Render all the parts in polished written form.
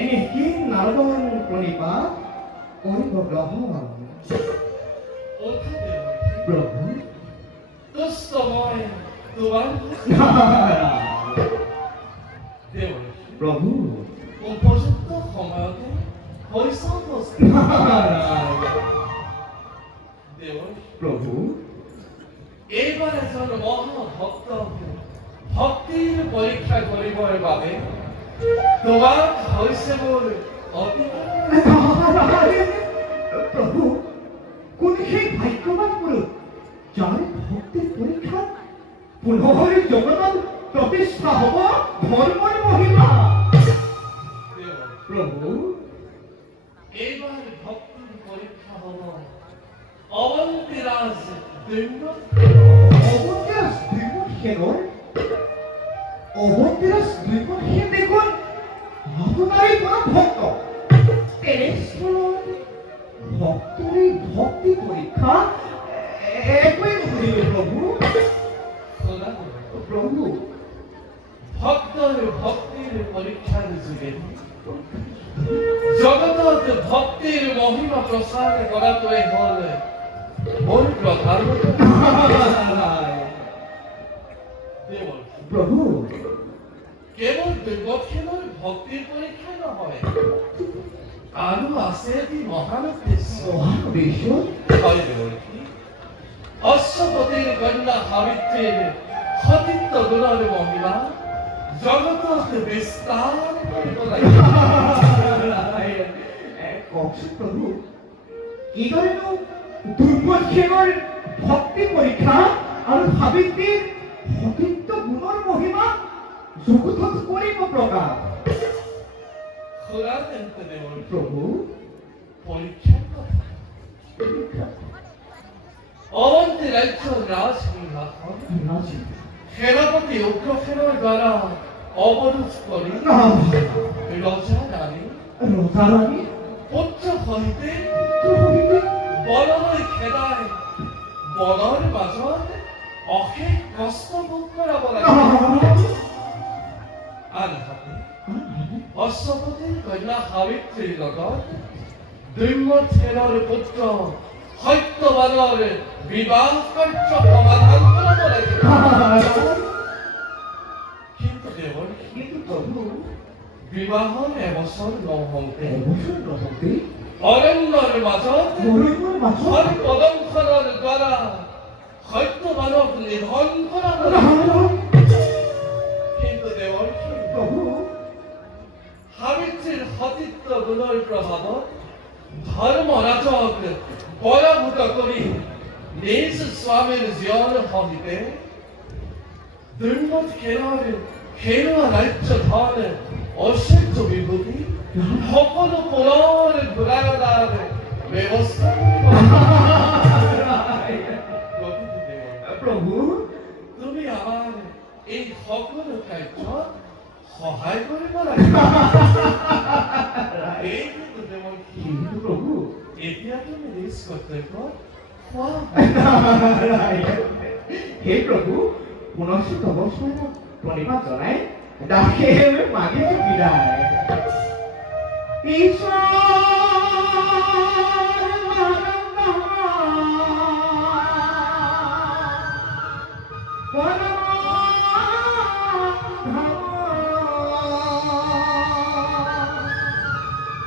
এনেকি নারদন প্রণিপা করিব গ্রহণ। প্রভু দুষ্টময় তোমার প্রভু উপযুক্ত সময়তে পইচা প্রভু এইবাৰ এজন মহাভক্ত ভক্তিৰ পৰীক্ষা কৰিবৰ বাবে তোমাক হৈছে মোৰ প্রভু কোন সেই ভাগ্যবান পুরুষ যার ভক্তির পরীক্ষা পুনঃ জগন্নাথ প্রতিষ্ঠা হব ধর্মের মহিমা। প্রভু এইবাৰ ভক্তিৰ পৰীক্ষা হ'ব অৱন্তিৰাজ অবন্তিরাস দ্বিগুণ সেনর অবন্তিরাস দ্বিগুণ সে দেখুন আপনারই কোন ভক্ত ভক্তরই ভক্তি পরীক্ষা একই বুঝিবে প্রভু। প্রভু ভক্তৰ ভক্তিৰ পৰীক্ষাৰ যোগেদি জগতত ভক্তিৰ মহিমা প্ৰচাৰ কৰাটোৱে হ'ল মোৰ প্ৰধান প্রভু কেৱল দুৰ্গক্ষেণৰ ভক্তিৰ পৰীক্ষা নহয় আৰু আছে এটি মহান উদ্দেশ্য। হয় দেৱকী অশ্বপতিৰ কন্যা সাবিত্ৰীৰ সতীত্ব গুণৰ মহিমা জগতত বিস্তাৰ কৰিব লাগিব। কওকচোন প্রভু কিদৰেনো দুৰ্গক্ষেণৰ ভক্তি পৰীক্ষা আৰু সাবিত্ৰীৰ সতীত্ব গুণৰ মহিমা জগতত কৰিব প্ৰকাশ। শুনাতেন্তে দেৱৰ প্রভু পৰীক্ষাৰ কথা অৱন্তী ৰাজ্যৰ ৰাজসিংহাসন সেনাপতি উগ্ৰসেনৰ দ্বাৰা অৱৰোধ কৰি ৰজা ৰাণী রোজারানী পুত্ৰ সহিতে বনলৈ খেদাই বনৰ মাজত অশেষ কষ্ট ভোগ কৰাব লাগে। আনহাতে অশ্বপতিৰ কন্যা সাবিত্ৰীৰ লগত দৈম্যথেনৰ পুত্ৰ সত্যবানৰ বিবাহ কাৰ্য সমাধান কৰাব লাগিব। কিন্তু দেৱৰ কিন্তু প্রভু বিবাহৰ এবছৰ নহওঁতে অবসর নহতে অৰণ্যৰ মাজত অরণ্যৰ মাজত সৰ্পদংশনৰ দ্বাৰা সত্যবানক নিধন কৰাব লাগিব। কিন্তু দেৱৰ প্রভু সাবিত্ৰীৰ সতীত্ব গুণৰ প্ৰভাৱত ধৰ্মৰাজক পৰাভূত কৰি নিজ স্বামীৰ জীয়ন সহিতে দুৰ্গক্ষেণৰ হেৰুৱা ৰাজ্য ধন ঐশ্বৰ্য বিভূতি সকলো পুনৰ ঘূৰাই অনাৰ ব্যৱস্থা প্রভু তুমি আমাৰ এই সকলো কাৰ্যত সহায় কৰিব লাগিব। এইটো দেৱৰ কিন্তু প্রভু এতিয়া তুমি নিজ কৰ্তব্যত হে প্রভু পুনশ্চ তবস্বয় প্রণিপাত জনাই ডাকে মাগিছো বিদায়। ঈশ্বর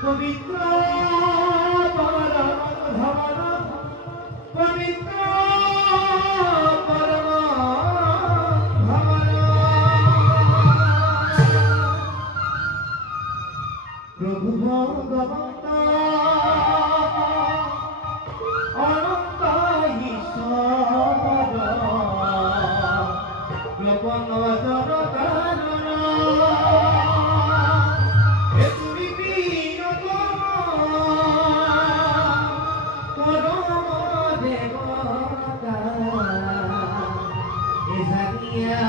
পবিত্র পবিত্র প্রভু ভগবন্ত অনন্ত ঈশ্বর গোপন জনতারণ তুমি বিনত পরম দেবতা এ জানিয়া